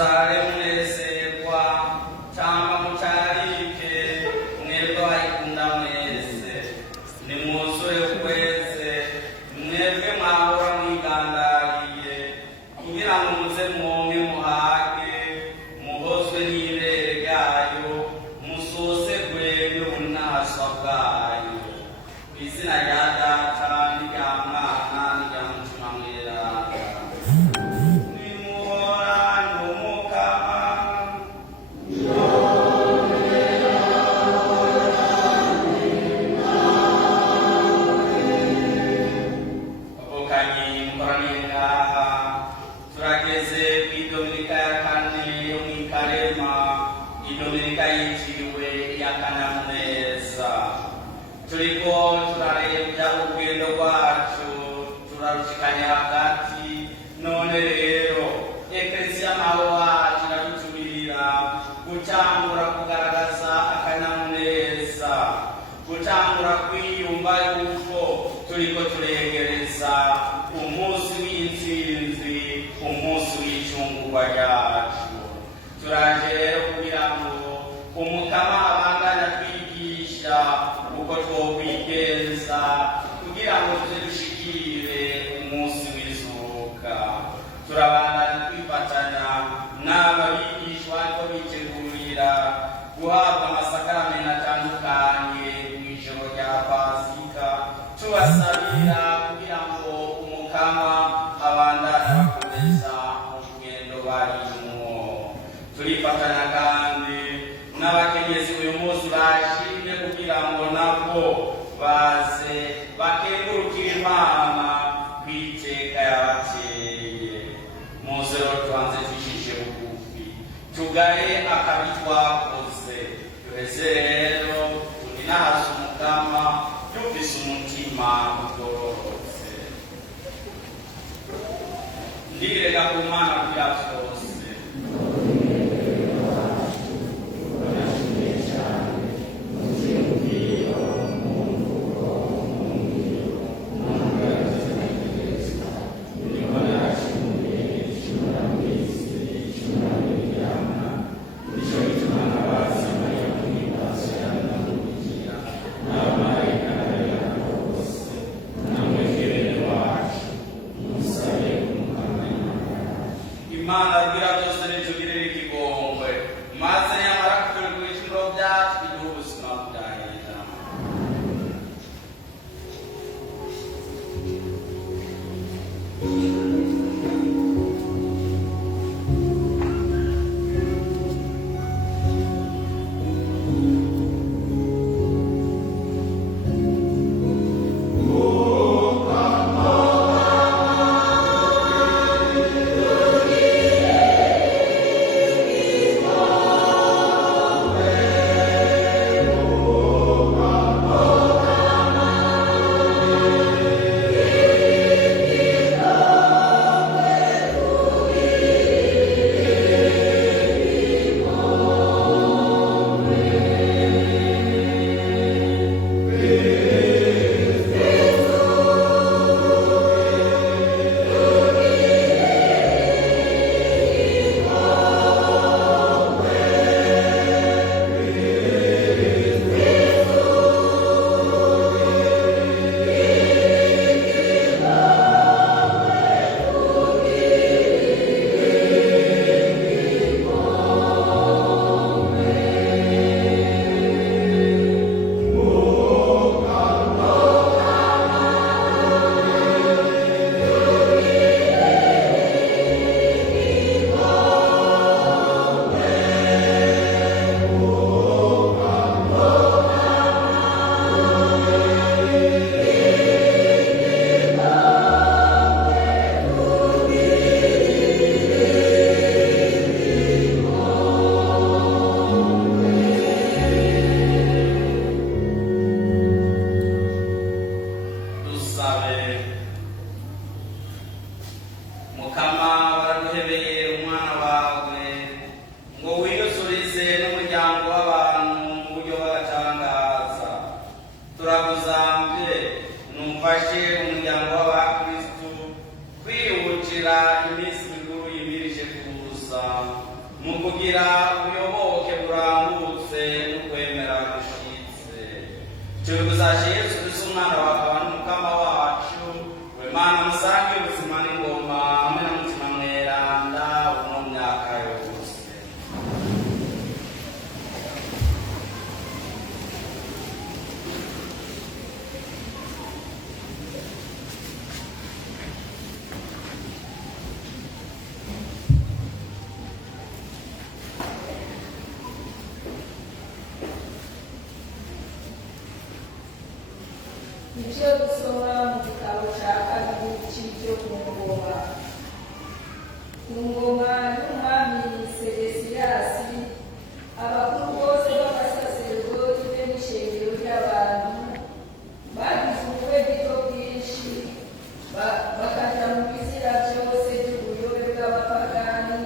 musare munezerwa cyangwa mucarike mwebwe bayikunda mwese nimwuzure kweze mwebwe mwahora mwigandariye kugira ngo muze mwumve muhage muhozwe n'ibere ryayo musosegwe n'ubunaswa bwayo izina rya data n'irya mwana n'irya mutima mweranda nimuhorane umukama avukanyi mukoraniye ngaha turageze kw'idominika ya kane yo mw'ikarema idominika yitiriwe y'akanyamuneza turiko turarebya urugendo rwacu turarushikanye hagati none rero eklesiya mawe wacu iradutumirira gutangura kugaragaza akanyamuneza gutangura kwiyumva yuko turiko turegereza umunsi w'intsinzi umunsi w'icungurwa ryacu turaje rero kugira ngo umukama abandanya kwigisha uko twokwigenza kugira ngo tuze dushikire umunsi w'izuka turabandanya kwifatanya n'ababigishwa ariko bitegurira guhabwa amasakaramentu atandukanye mw'ijoro rya pasika tubasabira kugira ngo umukama abandanye bakomeza mu rugendo barimwo turifatanya kandi n'abakenyezi uyu munsi bashimye kugira ngo nabo baze bakengurukire Imana kw'iteka yabateye muze rero tubanze twishishe bugufi tugaye akabi twakoze duheze rero tuninahaze umukama yumvise umutima ugororotse ndirega ku Mana kugira vyose Imana rwira byose nitugirire ikigongwe maze nyamara kuturi ku bicumuro byacu iduhe ubuzima budahera numfashe umuryango w'abakristu kwihutira iminsi mikuru yimirije kuza mu kugira ubuyoboke burambutse n'ukwemera gushitse. Tubigusashe Yesu Kristo umwana wawe akaba n'umukama wacu, we Mana musange ubuzima n'ingoma hamwe na mutima mweranda ubu no mu myaka yose. Ibyo dusoma mu gitabo cya kabiri cy'ibyo ku ngoma. Ku ngoma y'umwami Sedesiyasi, abakuru bose b'abasaserodoti be n'ishengero ry'abantu bagize ubwegito bwinshi, bakajya mu bizira byose by'ubuyobe bw'abapagani,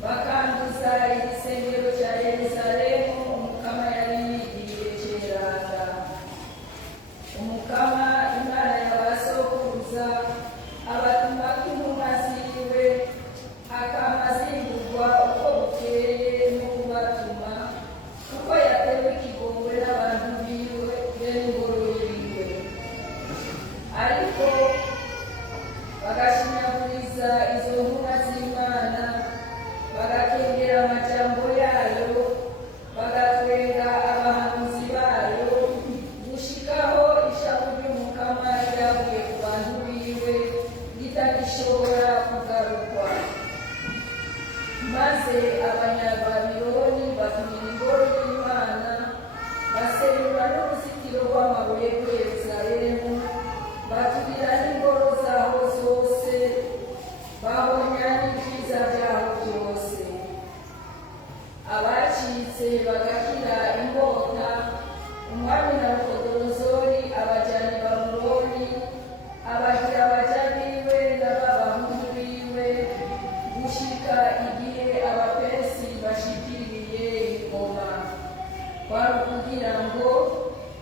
bakanduza igisengero cya Yerusalemu umukama yari yigiriye cyeranga. Umukama Imana y'abasokuruza abatumako intumwa ziwe, akama azimburwa uko bukeye no kubatuma, kuko yatewe ikigongwe n'abantu biwe be n'ingoro yiwe. Ariko bagashinyaguriza izo ntumwa z'Imana, bagakengera amajambo yayo, bagatwenga abahanuzi bayo, gushikaho ishavu ry'umukama ryavuye ku bantu biwe ritagishobora kugarukwa. Maze abanyababiloni batumira ingoro y'Imana, baserura n'uruzitiro rw'amabuye rw'i Yerusalemu, baturira n'ingoro zaho zose, bahonya n'ibyiza byaho byose. Abacitse bagakira inkota, umwami Nabukodonozori abajyana i Babuloni, abagira abaja biwe n'ab'abahungu biwe, gushika igihe abaperesi bashikiriye ingoma. Kwari ukugira ngo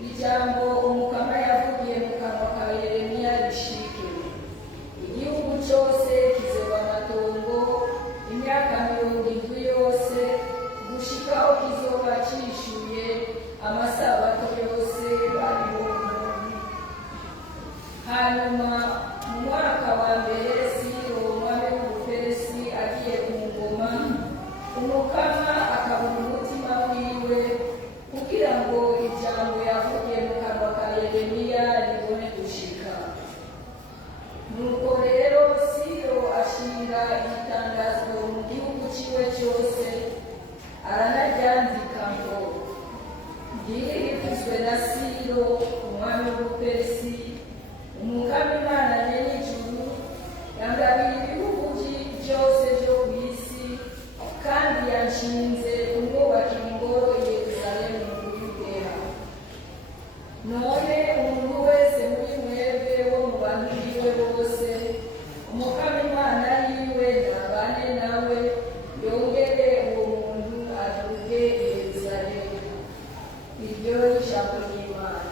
ijambo umukama yavugiye mu kanwa ka Yeremiya rishike. Igihugu cyose kizoba amatongo imyaka 70 yose, gushikaho kizoba cishuye amasabato yose ariho umuntu. Hanyuma mu mwaka wa mbere Siro umwami w'Ubuperesi agiye ku ngoma, umukama akabona umutima wiwe kugira ngo ijambo yavugiye mu kanwa ka Yeremiya ribone gushika. Nuko rero Siro ashinga igitangazwa mu gihugu ciwe cyose, aranaryandika ngo ryihitizwe na Siro umwami w'Ubuperesi, umukama Imana nyen'ijuru yangabiye ibihugu byose byo ku isi, kandi yanshinze kumwubakira ingoro i Yerusalemu mu Yudeya. None umuntu wese muri mwebwe wo mu bantu biwe bose, umukama Imana yiwe nabane nawe, yongere uwo muntu aduge i Yerusalemu. Iryo ni ijambo ry'Imana.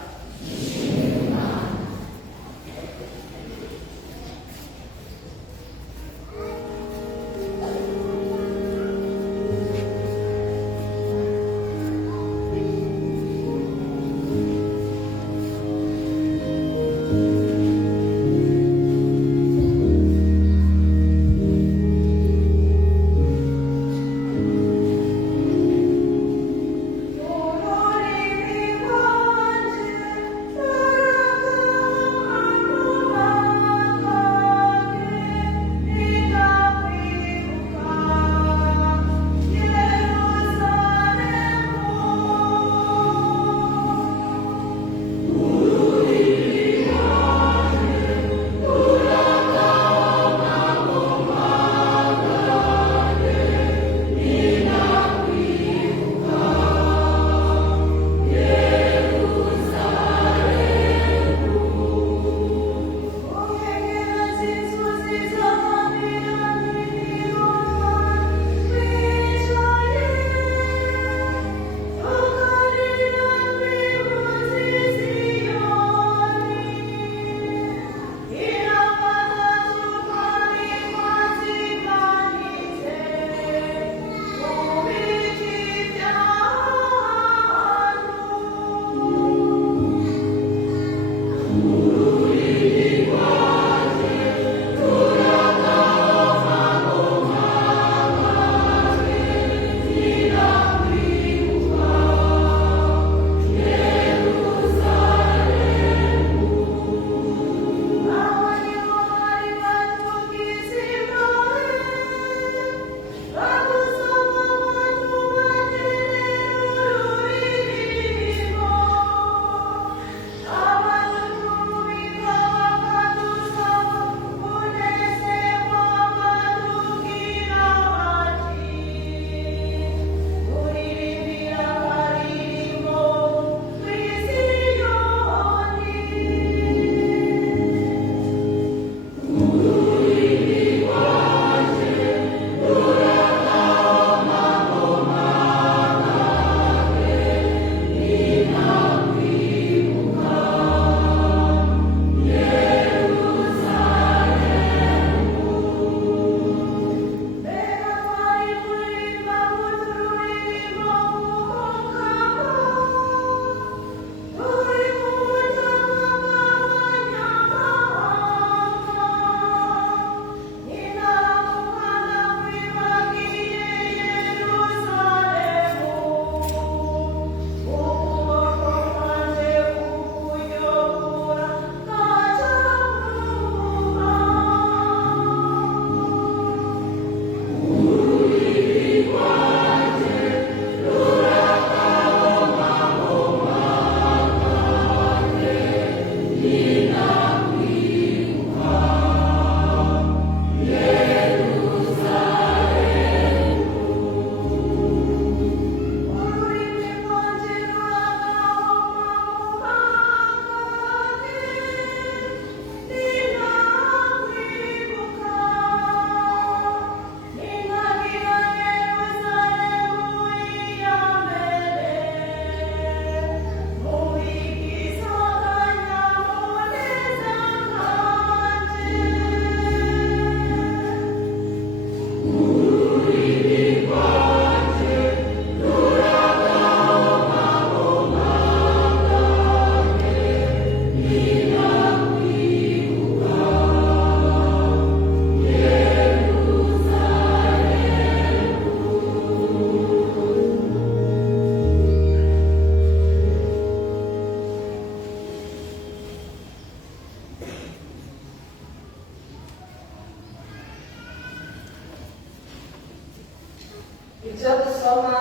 ibyo dusoma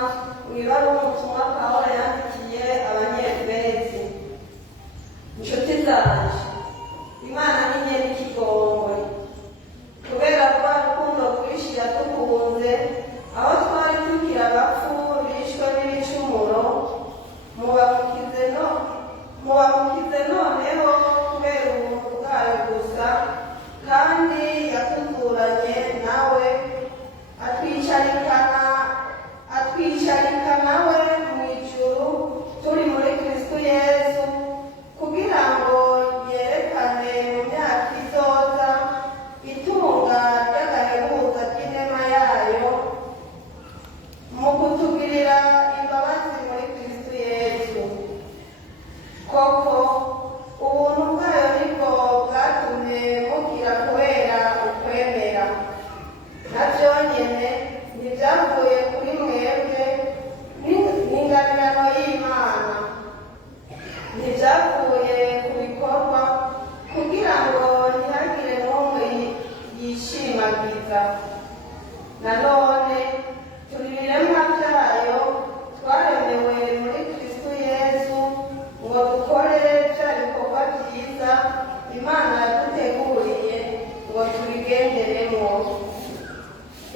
mu ibaruwa ubutumwa Pawulo yandikiye abanyefezi. Inshuti zanjye, Imana ni nyen'ikigongwe, kubera rwa rukundo rwinshi yadukunze, aho twari tukiri abapfu bishwe n'ibicumuro, mubamukize noneho kubera ubuntu bwayo gusa, kandi yatuzuranye nawe atwicarika nawe mu ijuru turi muri Kristo Yesu, kugira ngo yerekane mu myaka izoza itunga ry'agahebuza ry'inema yayo mu kutugirira imbabazi muri Kristo Yesu. Koko ubuntu bwayo nibwo bwatumye mugira kubera ukwemera, na byonyine ntibyavuye kuri mwebwe n'ingabirano y'Imana, ntibyavuye ku bikorwa kugira ngo ntihagire n'umwe yishimagiza. Nanone turi ibiremwa byayo, twaremewe muri Kristo Yesu ngo dukore bya bikorwa byiza Imana yaduteguriye ngo tubigenderemo.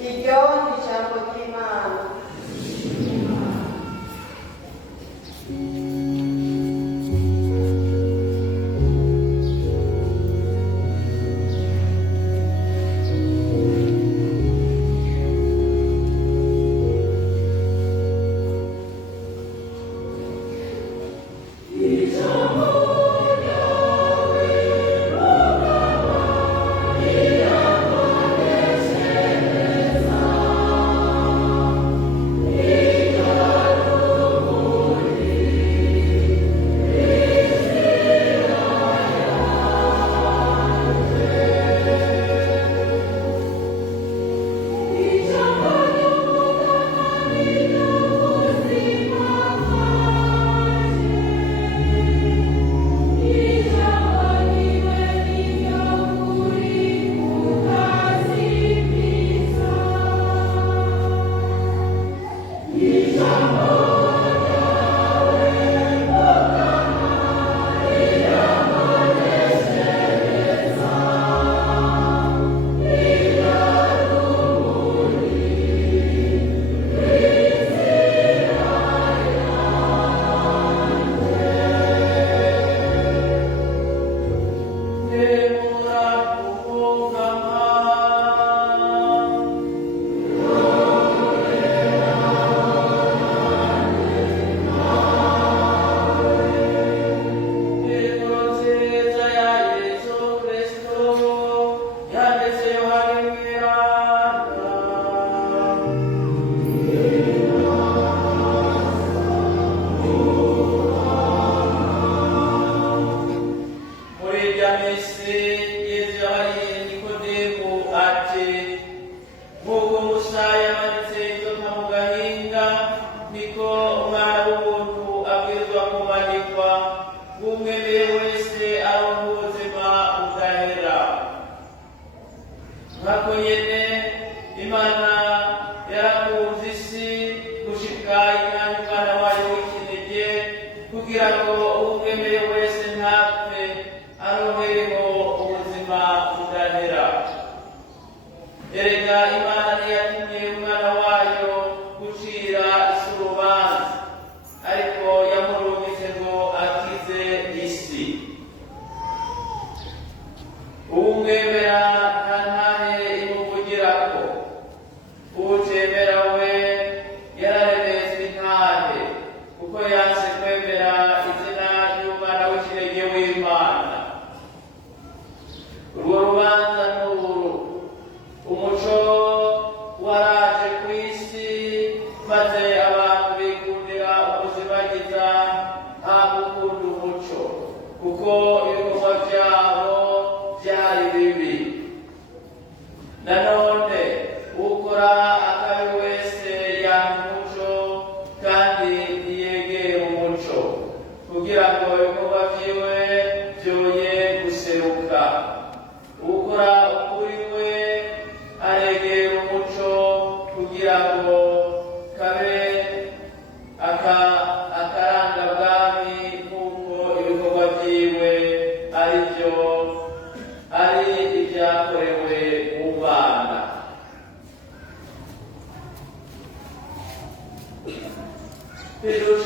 Iryo ni ijambo ry'Imana. Urwo rubanza n'uru umuco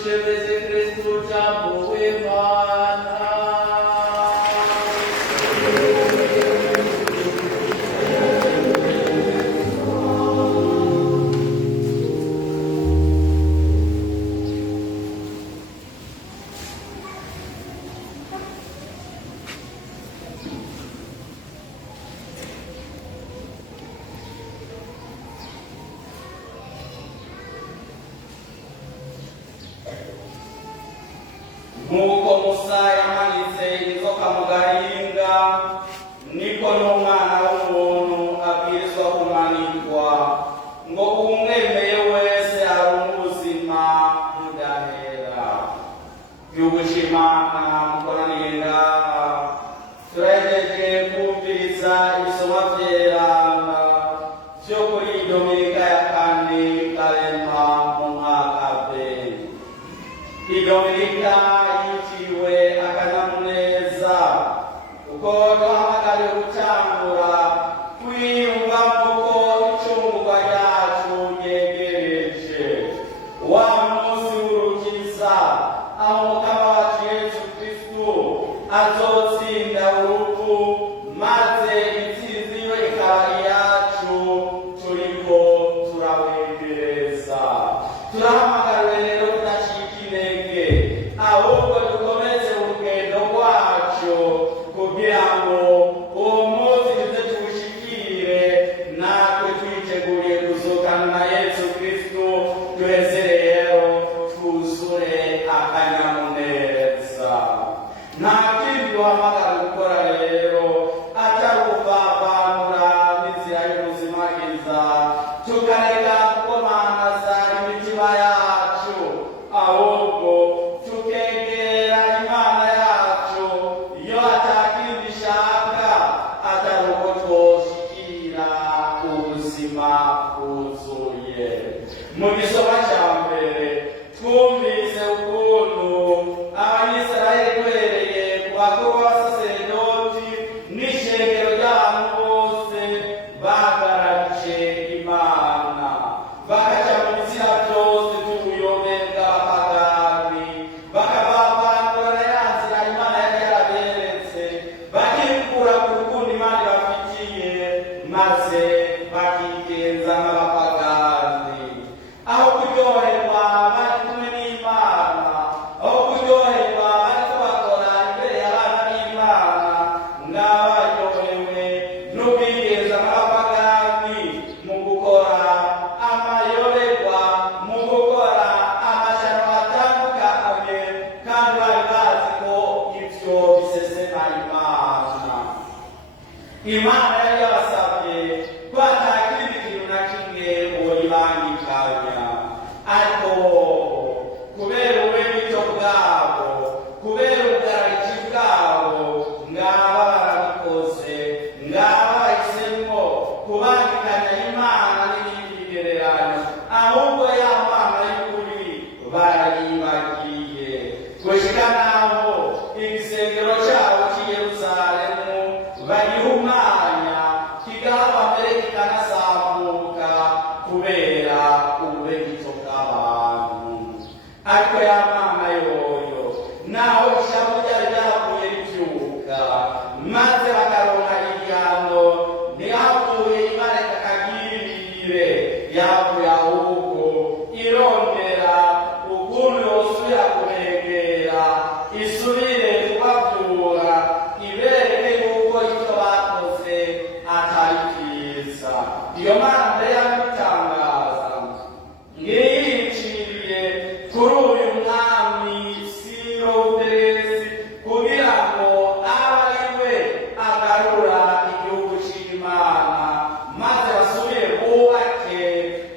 dushemeze Kristu jambo w'Imana. nk'uko Musa yamanitse inzoka mu gahinga, niko n'umwana w'umuntu abwirizwa kumanikwa, ngo umwemeye wese aronke ubuzima budahera. Y'ubushimana mukoraniye ngaha, turahejeje kumviriza ibisomwa vyeranda vyo kuri Dominika ya kane Karema mu mwaka B. Dominika yitiriwe akanyamuneza, kuko duhamagariwe gutangura kwiyumvamo ko icungurwa ryacu ryegereje, wa munsi w'urukiza, aho Mukama wacu Yesu Kristu azotsinda urupfu, maze intsinzi yo ikaba iyacu. Turiko turawegereza, turahamagariwe rero kudacika intege, ahubwo dukomeze urugendo rwacu kugira ngo uwo munsi tuze tuwushikire, natwe twiteguriye kuzukana na Yesu Kristu. Twese rero twuzure akanyamuneza. Nta kindi duhamagara gukora rero atari ukuvavanura n'inzira y'ubuzima bwiza, tukareka gukomanaza imitima yacu, ahubwo tukegera Imana yacu iyo atakindi ishaka atari uko twoshikira ubuzima bwuzuye. Mu gisoma cya mbere twumvise ukuntu Abanyisirayeli duhereye ku bakuru b'abasaseredoti n'ishengero ry'abantu bose bagaragaje Imana, bakaja mu bizira byose by'ubuyobe bw'abapagani, bakabavanura ya nzira Imana yari yaraberetse, bakikura ku rukundo Imana ibafitiye, maze bakigenza nk'abapagani. Aho kuryoherwa bari kumwe n'Imana, aho kuryoherwa bariko bakora imbere y'abana b'Imana, ngabaryohewe n'ubwigenza nk'abapagani mu gukora amayoberwa, mu gukora amashano atandukanye, kandi bari bazi ko ivyo bisesema Imana. Imana yari yabasabye ko atakindi kintu na kimwe boribangikanya, ariko kubera ubwito bwabo, kubera ubugaraji bwabo, ngaba barabikoze, ngaba bahisemwo kubangikanya Imana n'ibindi bigereranyo, ahubwo ya Mana y'ukuri barayibagiye, gushika naho igisengero cabo c'i Yerusalemu bagiha umwanya, kigahava mbere kikanasambuka kubera ububegito bw'abantu. Ariko ya Mana yoyo, naho ishavu ryari ryavuye rivyuka, maze bakaronka igihano, ntihavuye ibareka kagirire, yavuye ahubwo irondera ukuntu yosubira kubegera, isubire kubavyura, ibereke yuko icyo bakoze atari byiza. Iyo Mana mbere yabitangaza, ngiyiciriye kuri uyu mwami Siro Peresi, kugira ngo abe ari we agarura igihugu c'Imana, maze basubire bubake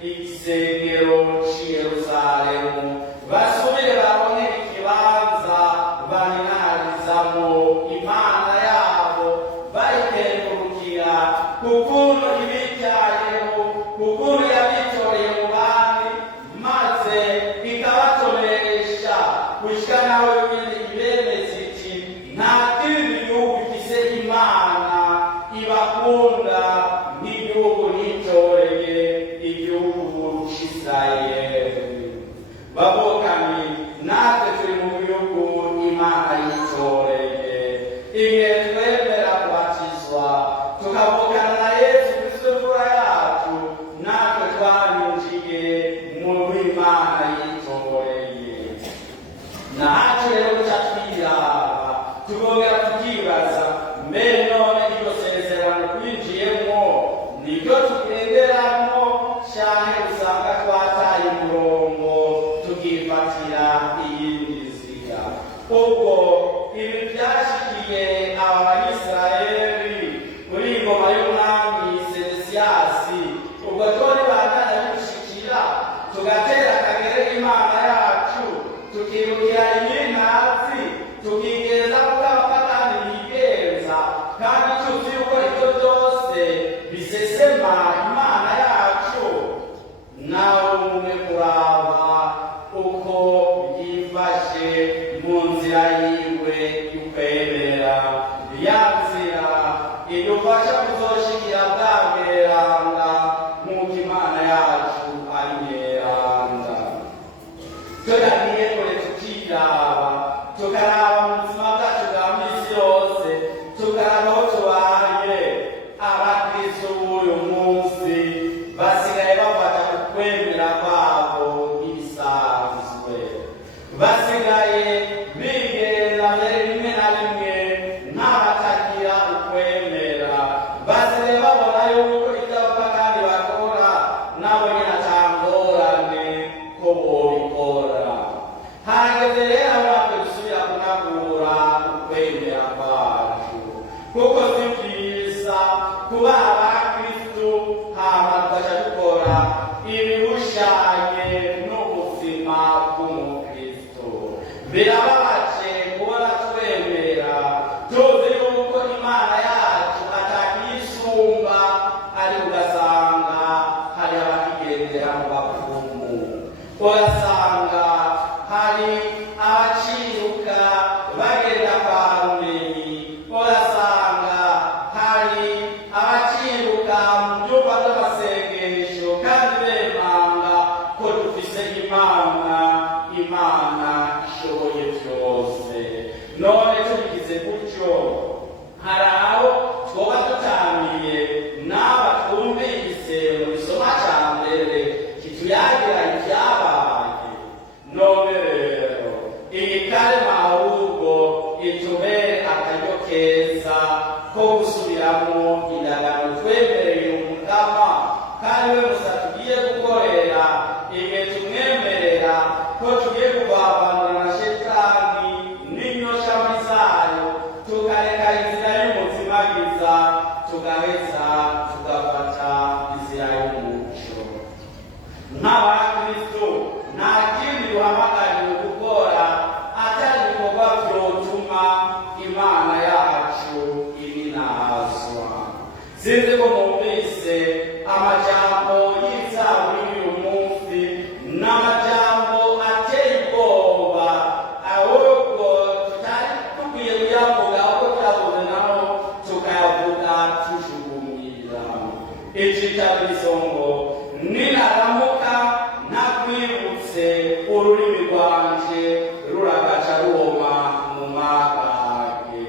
igisengero c'i Yerusalemu, basubire babone ikibanza baninarizamo Imana yabo, bayikengurukira kukuntu ibitayeho, kuko canke usanga twataye umurongo tukifatira iyindi nzira. Ubwo ibi byashikiye aba Bayisiraheli muri ingoma y'umwami Sedesiyasi. Ubwo twari bandana bigushikira tugatera akagere Imana yacu, tukibukira inyintazi, tukigeza kuko abapagani bigenza, kandi tuzi yuko ibyo byose bisesema Imana yacu. Nawe umwe kuraba uko yifashe mu nzira yiwe y'ukwemera, ya nzira idufasha kuzoshikira bwa bweranga nk'uko Imana yacu ari mweranga. Tugiye kure tukiraba, tukaraba mu buzima bwacu bwa minsi yose, tukaraba aho tubaye. Abakristo b'uyu munsi basigaye bafata ukwemera kwabo ibisanzwe, basigaye bigenza mbere rimwe na rimwe nk'abatagira ukwemera, basigaye babona yuko ibyo abapagani bakora nabo nyine atangorane ko bobikora. Hageze rero aho natwe dusubira kunagura ukwemera kwacu, kuko si byiza kuba abakristu hama tugaca dukora ibihushanye n'ubuzima bw'umukristo. Birababaje kubona twemera tuzi yuko Imana yacu atakiyisumba, ari ugasanga hari abakigendera mu bapfumu, ugasanga hari abaciruka bagenda kwa rumenyi, ugasanga hari abaciruka mu byumba by'amasengesho kandi bemanga ko dufise Imana ishoboye byose. None tubigize gutyo, hari aho twoba dutamiye n'aba twumvise mu gisoma ca mbere kituyagira ibyabaye. None rero iyi kalima ahubwo itubere akaryo keza ko gusubiramo indagano twemereye Umukama, kandi we gusa tugiye gukorera igihe tumwemerera ko tugiye kuvavanura na Shetani n'inyoshami zayo, tukareka inzira y'umuzimagiza, tugaheza tugafata inzira y'umuco. Nk'abakristo nta kindi duhamagariwe gukora atari ibikorwa vyotuma Imana yacu ibinazwa. Sinzi ko mwumvise amajambo y'Izaburi y'uyu munsi, n'amajambo ateye ubwoba, ahubwo tutari dukwiye kuyavuga ahubwo turavuze naho tukayavuga tujugunyira. Icitabizo ngo ninaramuka ntakwibutse ururimi rwanje ruragaca ruhoma mu magage.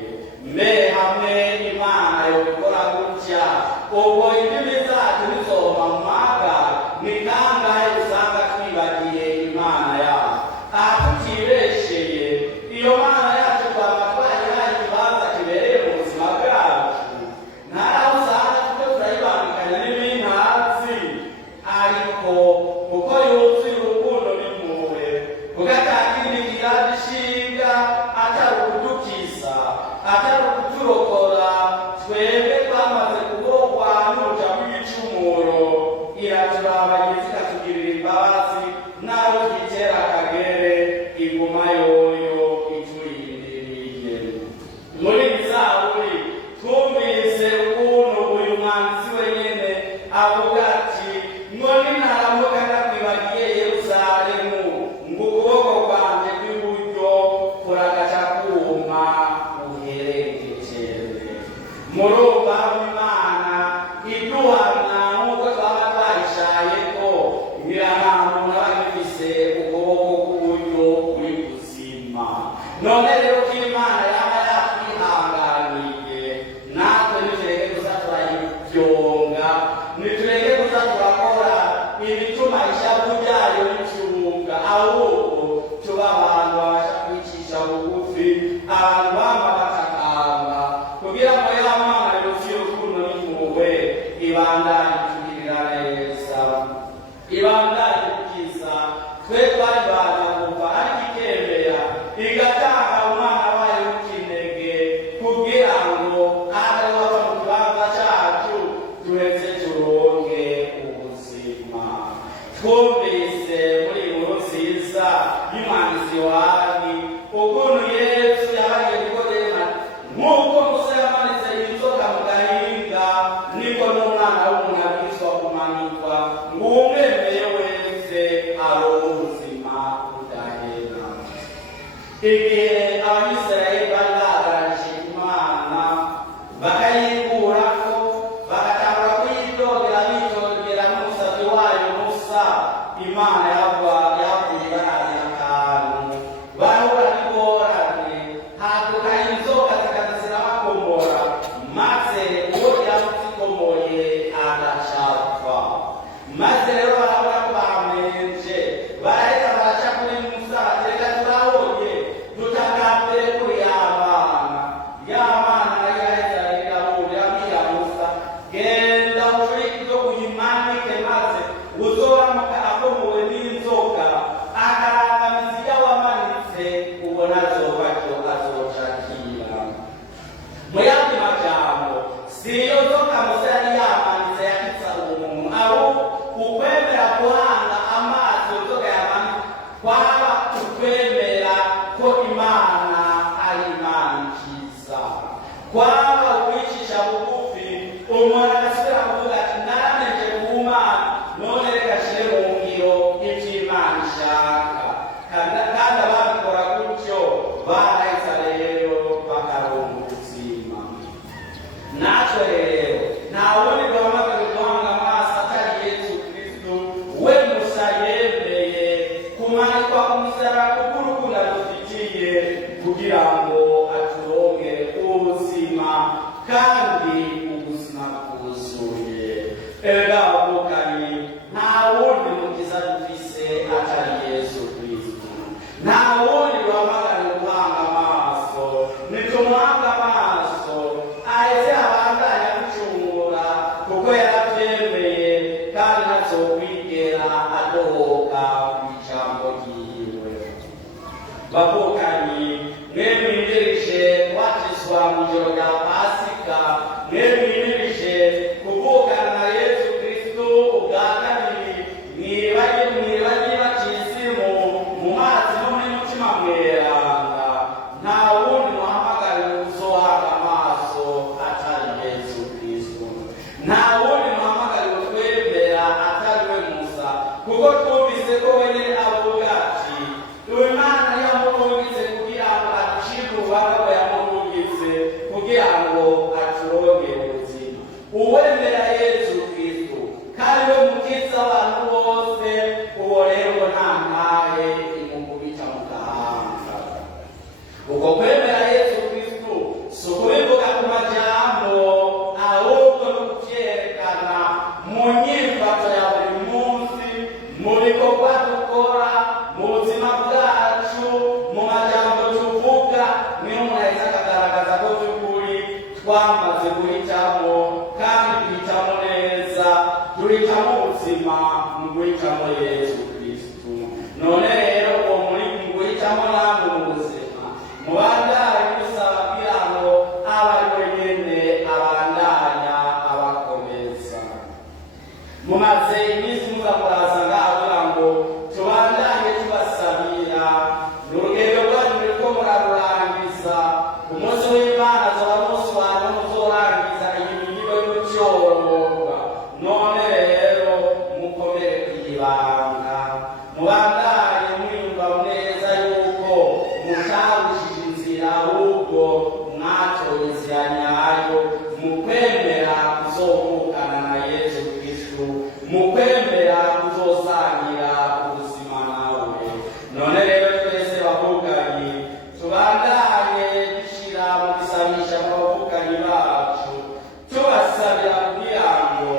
Mbe hamwe Imana yobikora gutya, ubwo indimi zacu bizohoma mu magage, ni kangahe usanga twibagiye Imana yacu. Aha tutibesheye iyo Mana yacu twaba twayihaye ikibanza kibereye mu buzima bwacu, ntaraho usanga tujya turayibangikanya n'ibintazi, ariko kuko yuzuye urukundo n'impuhwe, kugatakindi kiradushinga atari ukudukiza, atari ukuturokora twebwe twamaze kubogwa n'uruja rw'igicumuro, iraturabageza ikatugirira imbabazi, naho twitera akagere iguma yoyo iturindiriye. Muri iri Zaburi twumvise ukuntu uyu mwanditsi wenyene avuga ati ngo ninaramuka ndakwibagiye Yerusalemu, ngo ukuboko kwanje kw'iburyo kuragaca kuma uherengetere. Murumva Imana iduhana nk'uko twaba twayishayeko, ngira nta muntu aba agifise ukuboko kw'iburyo kuri kuzima. None rero ko Imana yaba yatwihanganiye, natwe nitureke kuza turayivyonga, nitureke kuza turakora ibituma ishavu ryayo riturunga, ahubwo tuba abantu babasha kwicisha bugufi, abantu bama batakamba, kugira ngo ya Mana yuzuye urukundo n'impuhwe ibandanye itugirira neza. ibandanye gukiza twe twari banakumva ariko ikemera igatanga umwana wayo w'ikinege kugira ngo abe waba mu kibanza cyacu turetse turonke ubuzima. Twumvise muri inkuru nziza y'umwanditsi Yohani ukuntu Yesu yabagiye Nikodemo nk'uko Musa yamanitse inzoka mu gahinga niko n'umwana w'umuntu yabwirizwa kumanikwa ngo uwumwemeye wese aronke ubuzima budahera. Igihe Abisirayeli bari barangije Imana bakayikurako bagatangura kuyidogera bitondera n'umusabyi wayo Musa, Imana yavuye bararira akantu bahura n'ingorane haduka inzoka zikaza zirabakomora maze uwo yazikomoye agacapfa. Maze rero barabura ko bamenje barahita baraca kuri Musa bati reka turabonye tutakambere kuri y'abana nayo yahise arabura abwira Musa genda ucure ibyo uyimanike maze uzoramuka akomowe n'inzoka akarangamiza ibyo wamanitse ubona azobatyo azocakira. Mu yandi majambo si iyo nzoka Musa yari yamanitse yakitsa umuntu ahubwo ukwemera guhanga amaso inzoka yamanitse kwaba ukwemera ko Imana ari Imana ikiza, kwaba ukwicisha bugufi umuntu agasubira kuvuga ati naramenje ku Mana none reka shire mu ngiro ibyo Imana ishaka. Kandi ababikora gutyo barahise rero bakaronka ubuzima. Natwe rero nta wundi duhamagara guhanga amaso atari Yesu Kristo, we Musa yemeye kumanikwa ku musaraba kubw'urukundo adufitiye kugira ngo aturonke ubuzima kandi ubuzima bwuzuye. Erega abavukanye nta wundi mukiza dufise atari Yesu Kristo, nta wundi duhamagara guhanga amaso. Nitumuhanga amaso aheze abandanya gucungura kuko yaravyemeye kandi ntazokwigera adohoka kw'ijambo ryiwe. Bavukanye mwe mwimirije kubatizwa mu ijoro rya Pasika, mwe mwimirije kuvukana na Yesu Kristo ubwa kabiri mwibanye batisimu mu mazi no muri mutima mweranda, nta wundi muhamagara uzohanga amaso atari Yesu Kristo, nta wundi muhamagara utwemera atari we Musa, kuko twumvise ko wenyine avuga ati Imana yamurungitse kugira ngo aducire urubanza rwe yamurungitse kugira ngo aturonke ubuzima. Uwemera Yesu Kristo kandi we mukiza abantu bose, uwo rero nta ntahe imukubita mu gahanga. Uko kwemera Yesu Kristo si ukubivuga ku majambo ahubwo no kuvyerekana mu nyifato ya buri munsi, mu bikorwa dukora, mu buzima bwacu, mu majambo tuvuga, niyo umuntu ahise akagaragaza ko by'ukuri twamaze guhitamo kandi duhitamo neza, duhitamo ubuzima mu guhitamo Yesu Kristo. None rero uwo muri mu guhitamo namwe mu buzima mubandanye musaba kugira ngo aba ari we nyene abandanya abakomeza. Mumaze iminsi muza muraza ngaho kugira ngo tubandanye tubasabira. Urugendo rwanyu ruriko murarurangiza, umunsi w'Imana azoba umunsi wanyu muzorangiza imihigo y'ucyororwa. None rero mukomere kw'ibanga, mubandanye mwiyumva neza yuko mutarushije inzira ahubwo mwatoye inzira nyayo, mu kwemera kuzovukana na Yesu Kristo, mu kwemera kuzosangira ubuzima nawe. None rero twese bavukanye tubandanye dushira mu gisabisha mu bavukanye bacu, tubasabira kugira ngo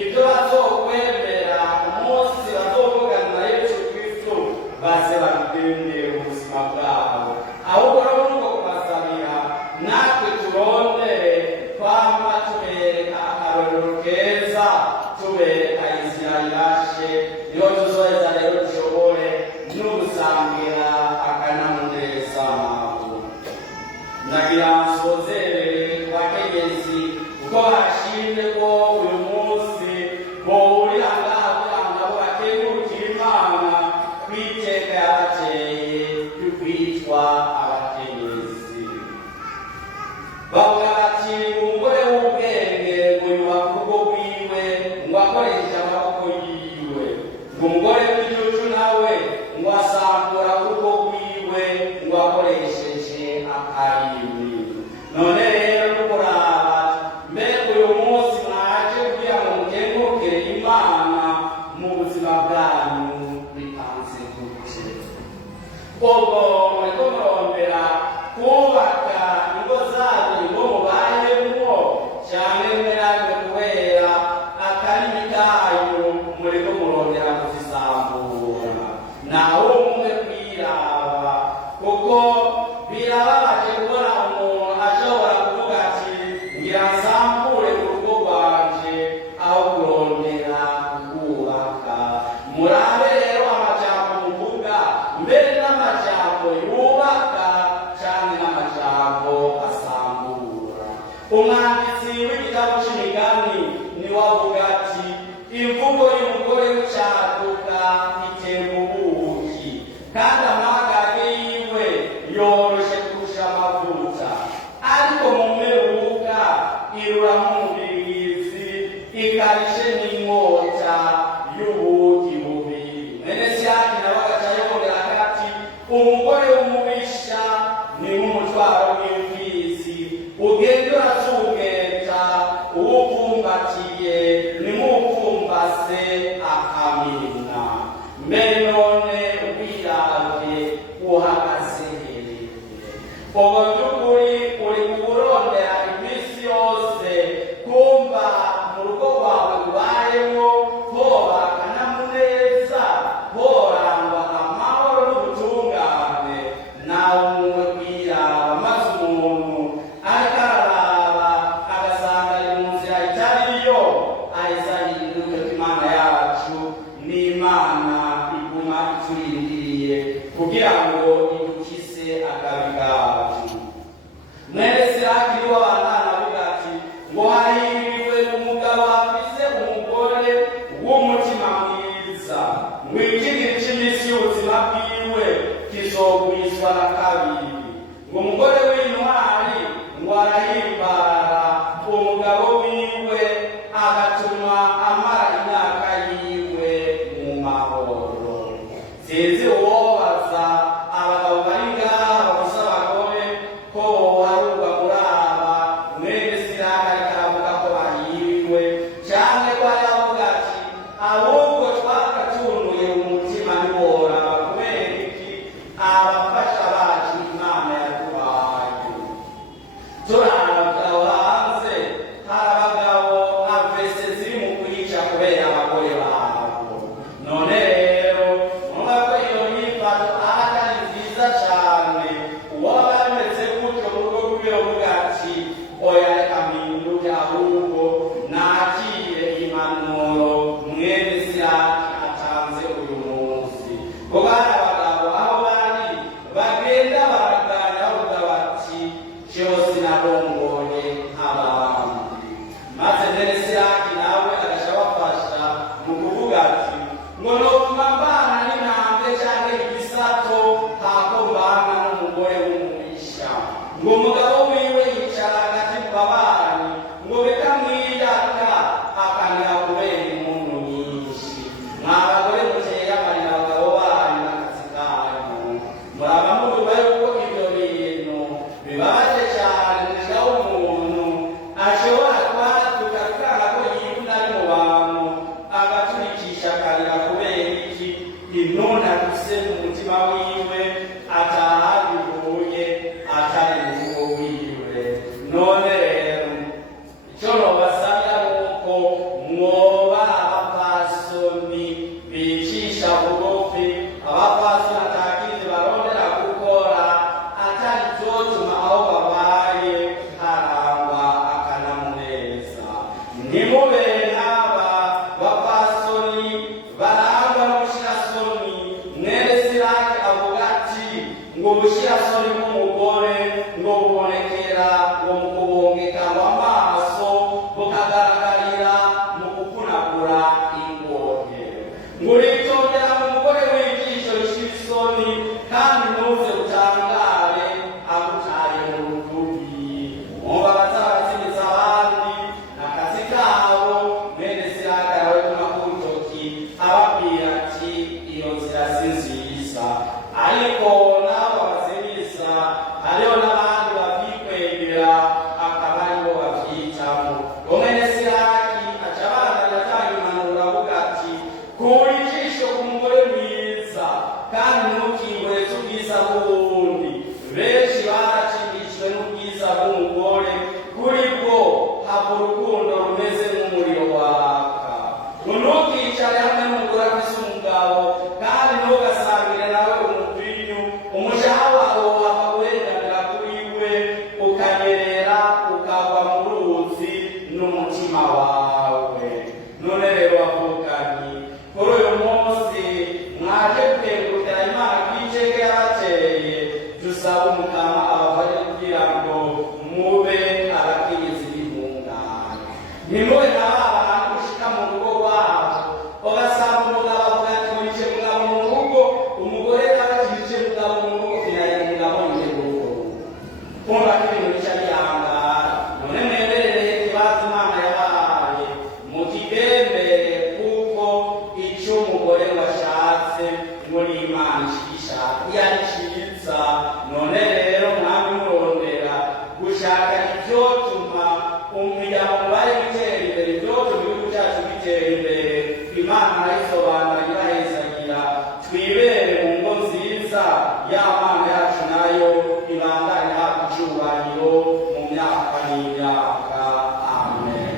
ibyo bazokwemera umunsi bazovugana na Yesu Kristo baze babidendere ubuzima bwabo. Ahubwo rero nuko kubasabira natwe turondere kwama tubereka akarorero keza, tubereka inzira irashe murabe rero amajambo muvuga mbere n'amajambo yubaka cyane n'amajambo asambura. Umwanditsi w'igitabo c'imigani niwe avuga ati imvugo y'umugore w'icyaduka itera ubuki kandi amagage yiwe yoroshe kurusha amavuta, ariko mu mperuka irura nk'umubirizi ikarishe n'inkota y'ubuki bubiri. Mwene Siyaki nawe agaca yongera ati umugore w'umubisha ni nk'umutwaro w'imfizi ugenda urazungeta uwuvumbatiye ni nk'uwupfumbase akamina. Mbere none ubwiravye uhagaze hehe? Ubwo by'ukuri uri kuburondera iminsi yose kumva mu rugo rwawe ubayemo hoba akanyamuneza, horangwa amahoro n'ubutungane, nawe umwe kwiraba maze umuntu ariko araraba agasanga ari mu nzira itari yo, aheza yibuke ko Imana yacu ni Imana iguma iturindiriye kugira ngo idukize akabi kacu. Mwene Siraki niwe abandanya avuga ati ngo hahiriwe umugabo afise umugore w'umutima mwiza, ngo ikigiri cy'iminsi y'ubuzima bwiwe kizogwizwa na kabiri. Ngo umugore w'intwari ngo arahimbara umugabo wiwe agatuma amara imyaka yiwe mu mahoro. Sinzi uwobaza abagabo bari ngaha babuze abagore ko boharurwa muri aba. Mwene Siraki ariko aravuga ko bahiriwe cyane ko aravuga ati ahubwo twakatunuye umutima ntiworaba kubera iki abafasha bacu Imana yaduhaye. Turabagabo hanze hari abagabo avese ziri mu kwica kubera abagore babo. None rero mwumva ko iyo nyifato atari nziza cyane. Uwaba yameze gutyo mu rugo rwiwe avuga ati oya reka mpinduke, ahubwo nakire impanuro mwene Siraki atanze uyu munsi. Ko bari abagabo aho bari bagenda baraganira bavuga bati cyose narongoye nk'abandi. Maze mwene Siraki nawe agaca abafasha mu kuvuga ati ngo notuma mbana n'intambwe cyangwa igisato hako mbana n'umugore w'umubisha. Ngo umugabo wiwe yicara hagati mu babanyi ngo bikamwiyaka akanira kubera impundu nyinshi. Mwa bagore muteye amarira abagabo banyu n'akazi kanyu. Muraba mubiba yuko ibyo bintu bibabaje cyane gushikaho umuntu ashobora kwaduka akanga ko yibuna ari mu bantu agaturikisha akarira kubera iki intuntu afise mu mutima wiwe atahabihuye atari mu rugo wiwe. None rero icyo nobasabira nuko mwoba abapfasoni bicisha bugufi, abapfasoni atakindi barondera gukora atari vyotuma aho babaye harangwa akanyamuneza. Ntimube n'aba bapfasoni barangwa n'ubushirasoni. Mwene Siraki avuga ati ngo ubushirasoni bw'umugore ngo bubonekera ngo mu kubongeka amaso bukagaragarira mu kukunagura ingohe. Ngo uritondera mu mugore w'ijisho rishira isoni kandi ntuze utangare agutaye mu rutubi. Mwumva bazabazimiza abandi n'akazi kabo. Mwene Siraki arabaguma ku rutoki ababwira ati iyo nzira si nziza, ariko nabo bazimiza hariho n'abandi babyikwegera akaba aribo bavyitamo. Ngo mwene Siraki aca abandanya atanga impanuro avuga ati kura ijisho ku mugore mwiza kandi ntukihweze ubwiza bw'uwundi. Benshi baracingishijwe n'ubwiza bw'umugore, kuri bwo hava urukundo rumeze nk'umuriro waka. Ngo ntukicare hamwe n'umugore afise umugabo kandi ntugasangire nawe umuvinyu, umushaha wawe wava guhengamira kuri we ukanyerera ukagwa mu ruzi n'umutima wawe. None rero bavukanye kuri uyu munsi umugore washatse ngo ni Imana ishishaka iyo ari cyiza. None rero mwami murondera gushaka ivyotuma umuryango bari gutera imbere, ivyotuma igihugu cyacu gitera imbere. Imana arayisobanura ibahezagira, twibere mu ngo nziza, ya Mana yacu nayo ibandanye habwa icyubahiro mu myaka n'imyaka. Amen.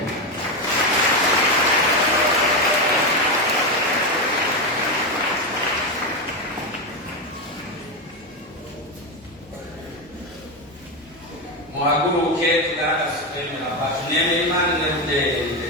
Muhaguruke tugaragaze ukwemera kwacu, nemera Imana inebudende.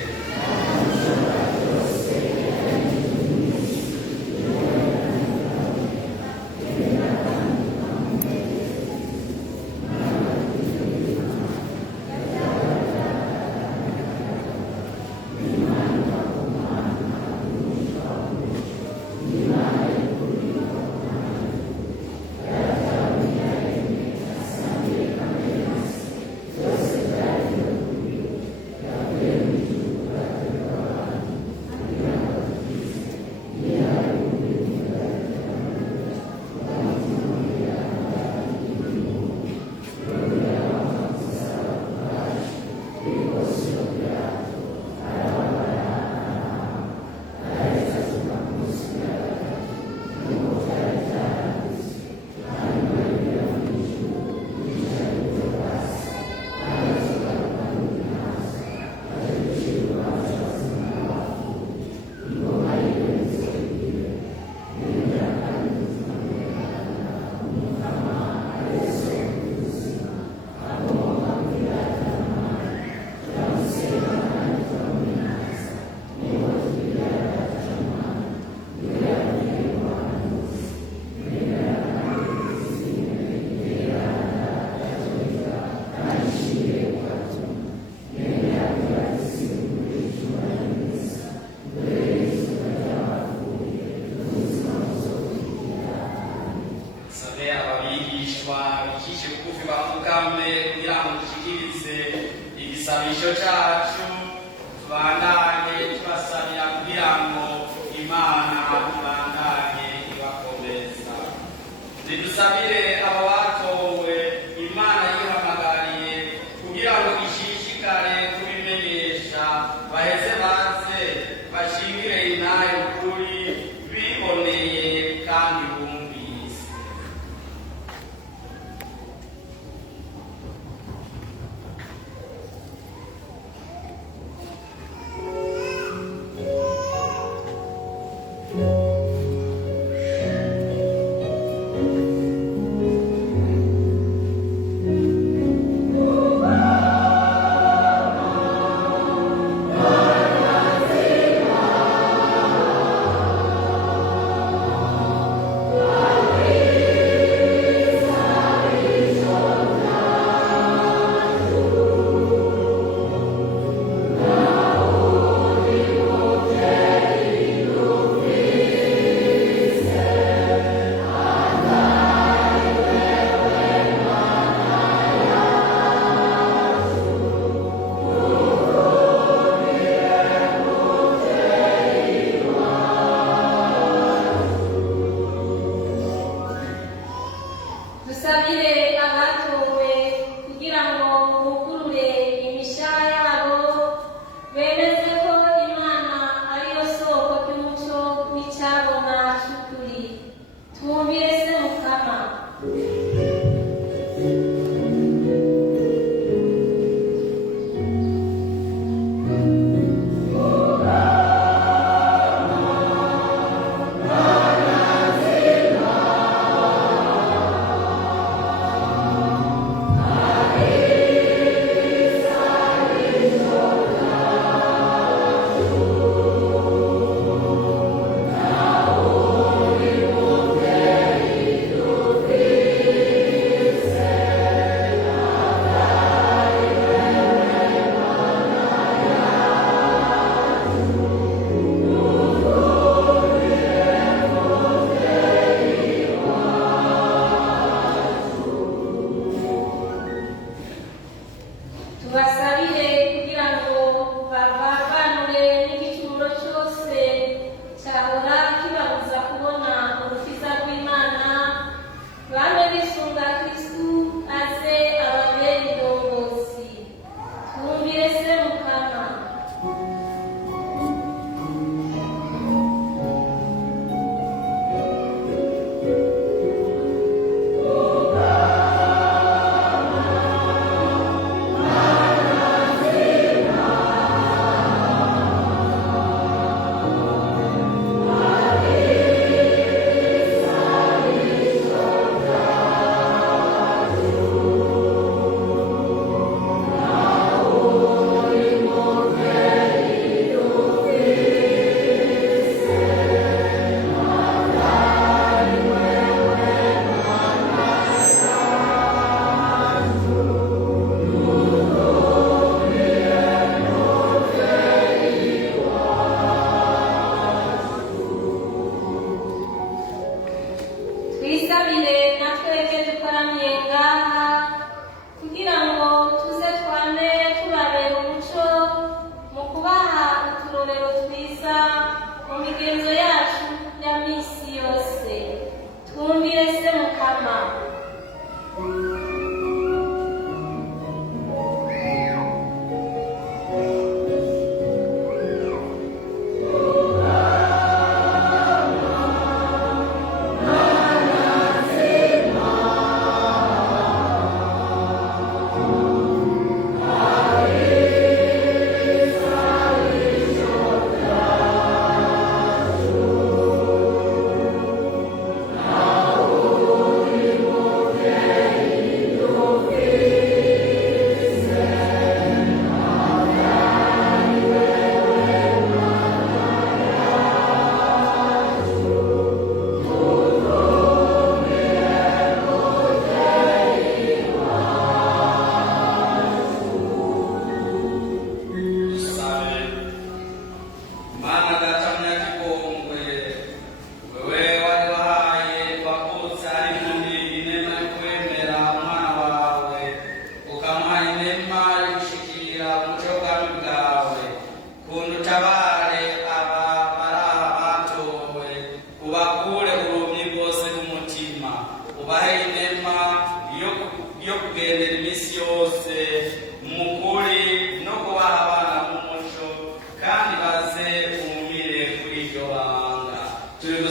Igisabisho cyacu tubandanye tubasabira kugira ngo Imana ibandanye ibakomeza. Zidusabire abo batowe Imana yihamagariye kugira ngo ishishikare kubimenyesha, baheze baze bashingire inayo kuri biboneye kandi bumvise.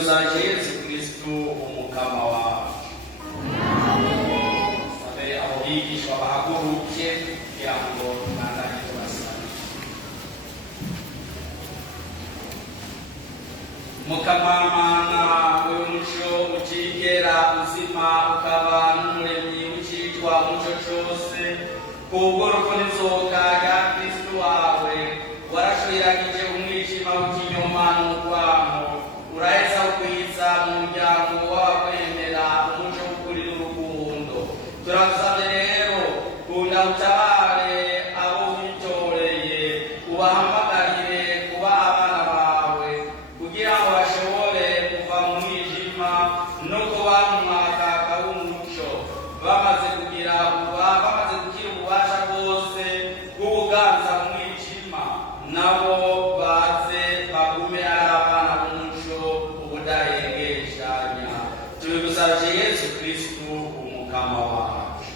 tubigusabye Yesu Kristo umukama wacu. Sabe abo bigishwa bahaguruke kugira ngo tubandanye tubasaba. Mukama Mana, uyu muco utigera uzima ukaba n'umuremyi w'icitwa muco cose, kubwo urupfu n'inzoka rya Kristo wawe warashwiragije umwijima w'ikinyoma n'urwango, uraheza ukwiza mu muryango w'abakwemera umuco w'ukuri n'urukundo. Turagusabye rero kunda utabare abo witoreye, ubahamagarire kuba abana bawe, kugira ngo bashobore kuva mu mwijima no kuba mu mwakaka w'umuco, bamaze kugira ububasha bwose bw'ubuganza mu mwijima, nabo baze bagume ari abana b'umuco ubudahengeshanya. Tubigusabye Yesu Kristo umukama wacu.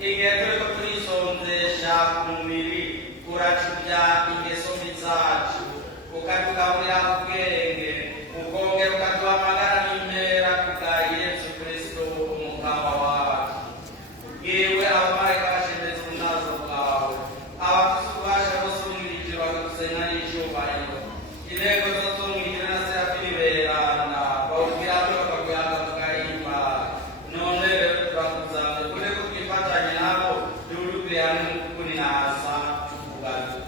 igihe turiko turisonzesha ku mubiri uracubya ingeso mbi zacu ukatugaburira ubwenge ukongera ukaduhamagara n'impera kubwa Yesu Kristo umukama wacu. Yewe abamarayika bashemeza ubunazo bwawe, abafise ububasha bose bumwirije bakagusenga n'icyubahiro. Intego zose umwigire na serafini beranda bawubwira hamwe bakaguyanga tukahimbaza. None rero turakuzaza kure ko twifatanye nabo duhurire hamwe mu kukuninaza tukugaruka.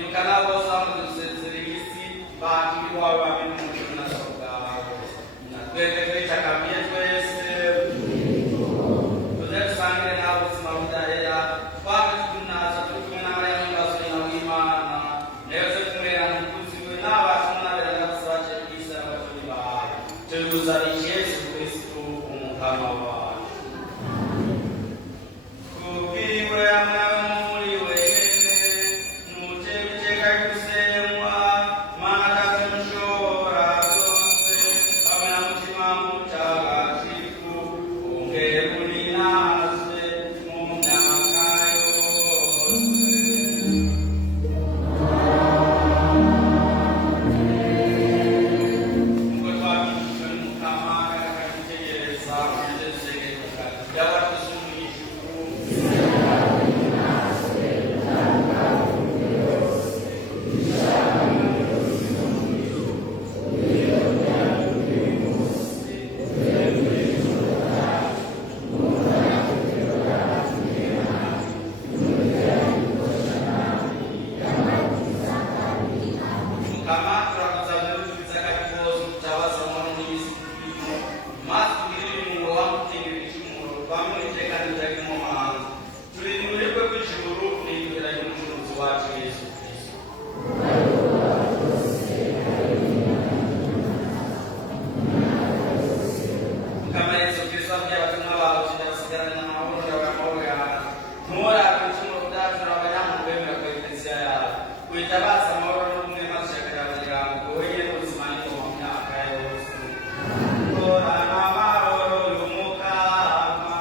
irukana bose bamudusezera isi bakiri iwawe bamenye umuco naso bwawe natwebwe twicakamiye twese tuze dusangire nawe ubuzima budahera twaba tunaza turi kumwe n'abariya n'ingazo yawe Imana neza kumwerana ikuziwe n'abacu n'abera basaje kwisa abatoni bawe tuyuzaniye Yesu Kristo umukama wacu kubwiwe amwe muri wenyene nuje biteka gusemwa Mana tamushobora byose hamwe na mutima mutagatifu ungere muri natwe mu myaka yose. Ngo twabishwe n'umukama akakitegereza kugeza yabatuzwe mu ijuru. Mukama turakuzanira utubiza kakibozo tutabaza mwana n'isi turimo maze tugirire umuro wamutegera icumuro bamwe itekaniriza mu mahanga turi mu rwego rw'ijuru n'ibigeragezo n'umucunguzi wacu Yesu Kristo. Mukama Yesu Kristo abwiye abatumwa bawe uti ndabasigaranye n'amahoro ndabamahoro yawe nturake ibicumuro byacu urabayanga kwemera kwa Ekleziya yawe witabaza amahoro n'ubumwe maze ushakira ngo woye ubuzima n'ingoma mu myaka yose horana amahoro y'umukama.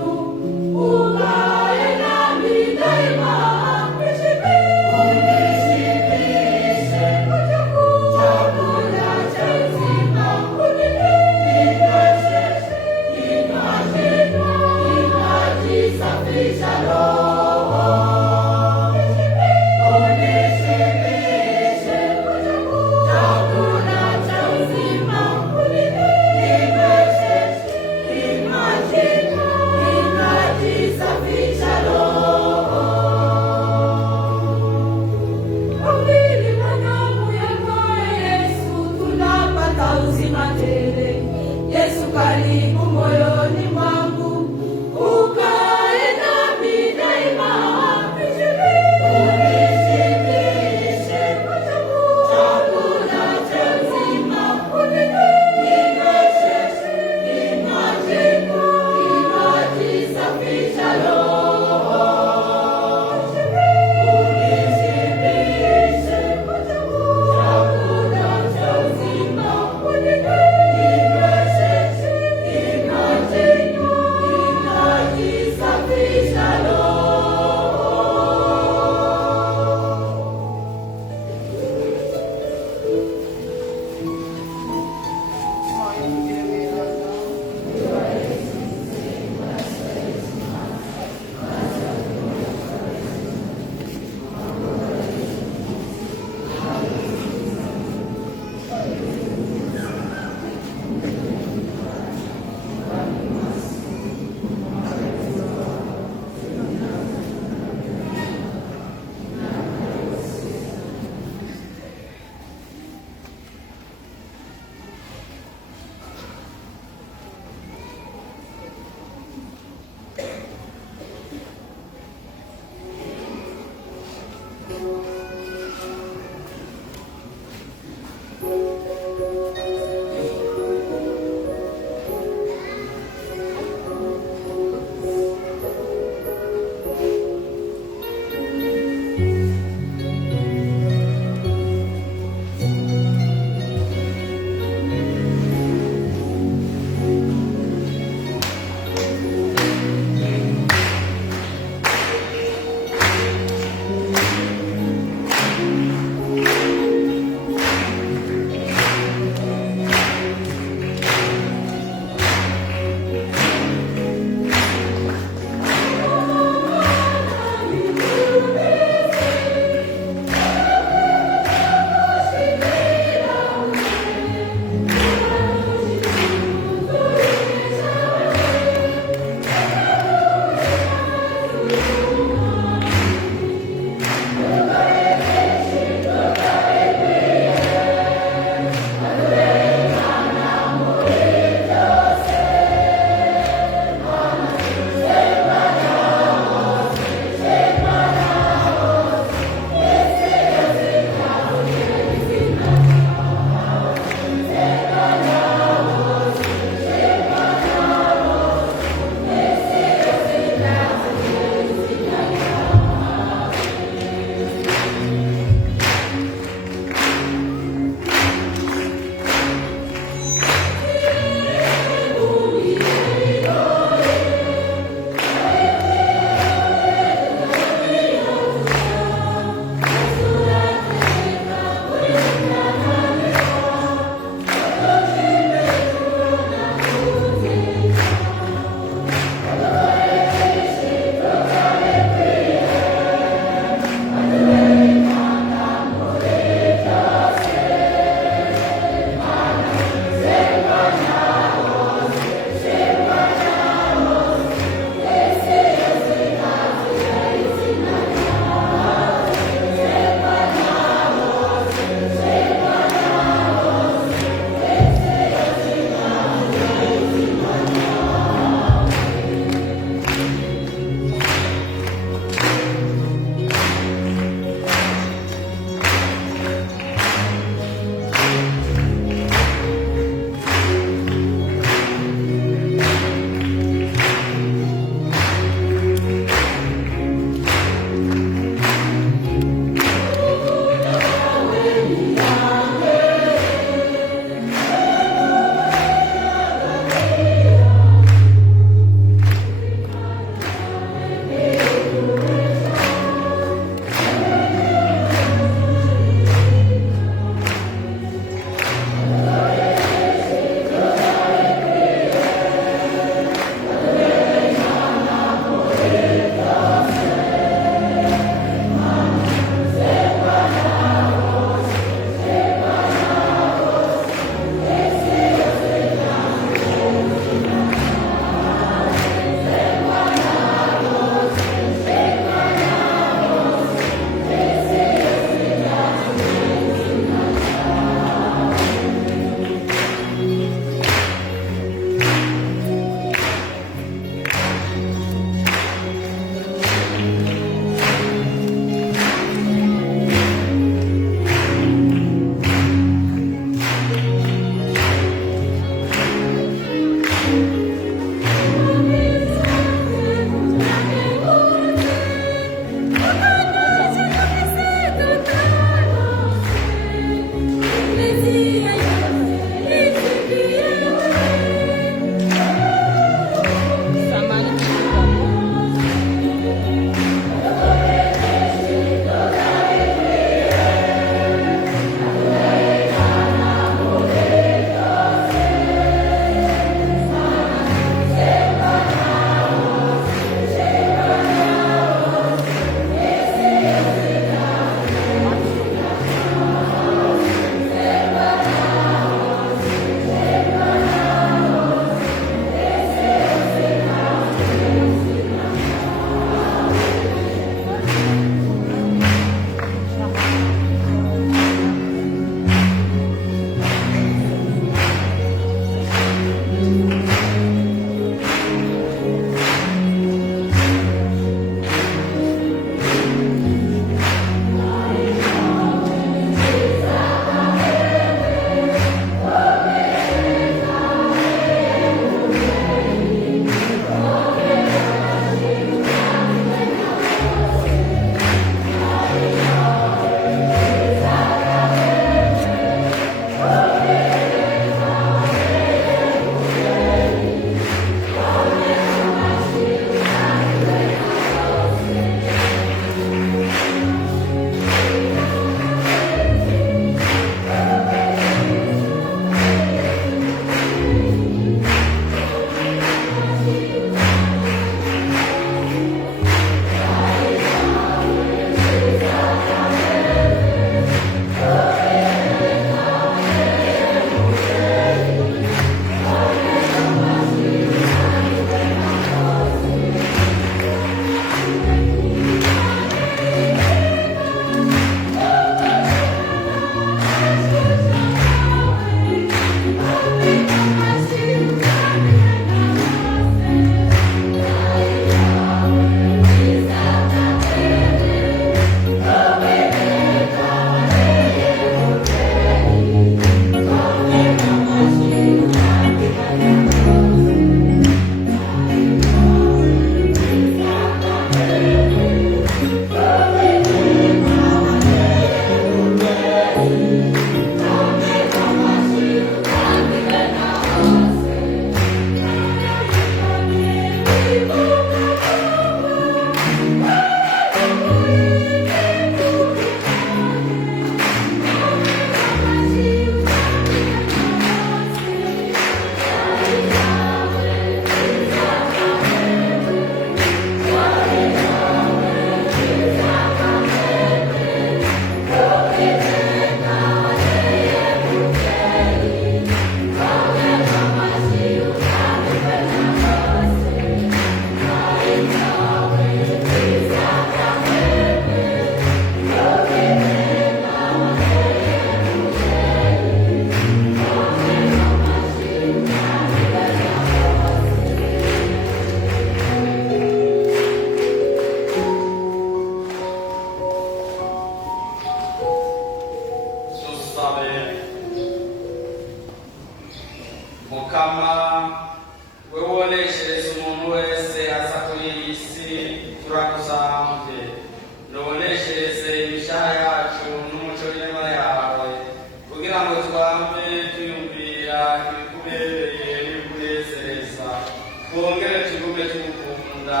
twongere tugume tumukunda